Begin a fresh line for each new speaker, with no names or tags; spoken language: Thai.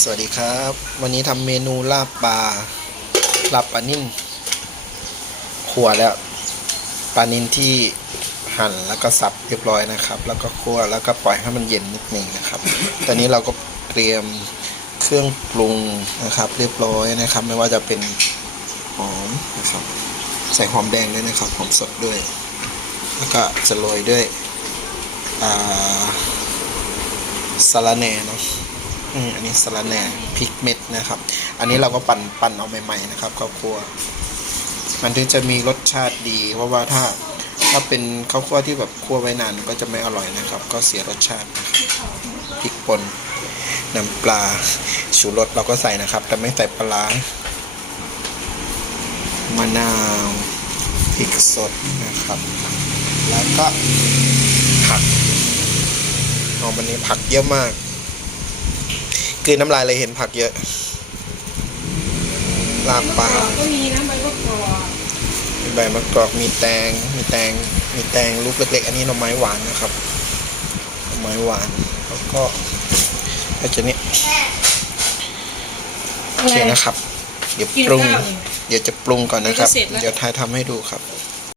สวัสดีครับ วันนี้ทำเมนูลาบปลาลาบปลานิ่นขั่วแล้วปลานิ่นที่หั่นแล้วก็สับเรียบร้อยนะครับ แล้วก็คั่วแล้วก็ปล่อยให้มันเย็นนิดนึงนะครับ ตอนนี้เราก็เตรียมเครื่องปรุงนะครับ เรียบร้อยนะครับ ไม่ว่าจะเป็นหอมนะครับใส่หอมแดงด้วยนะครับหอมสดด้วย แล้วก็จะโรยด้วยอ่าระแหน่เนาะ อืมอันนี้สะระแหน่พริกเม็ดนะครับ อันนี้เราก็ปั่นปั่นเอาใหม่ ๆ นะครับข้าวคั่วมันถึงจะมีรสชาติดีเพราะว่าถ้าถ้าเป็นข้าวคั่วที่แบบคั่วไว้นานก็จะไม่อร่อยนะครับ ก็เสียรสชาติพริกป่นน้ำปลาชูรสเราก็ใส่นะครับ แต่ไม่ใส่ปลาร้ามะนาวพริกสดนะครับ แล้วก็ผักเอาวันนี้ผักเยอะมาก คือน้ำลายเลยเห็นผักเยอะ ลาบปลา
ก็มีนะใบมะกรูด
มีใบมะกอกมีแตง มีแตง มีแตงลูกเล็กๆ อันนี้หน่อไม้หวานนะครับหน่อไม้หวาน แล้วก็ก็จะนี่โอเคนะครับ เดี๋ยว
กิน
ปรุง
ข้าวนี่
เดี๋ยวจะปรุงก่อนนะครับ
เดี๋ยวก็เสร็จแล้ว
เดี๋ยวทายทำให้ดูครับ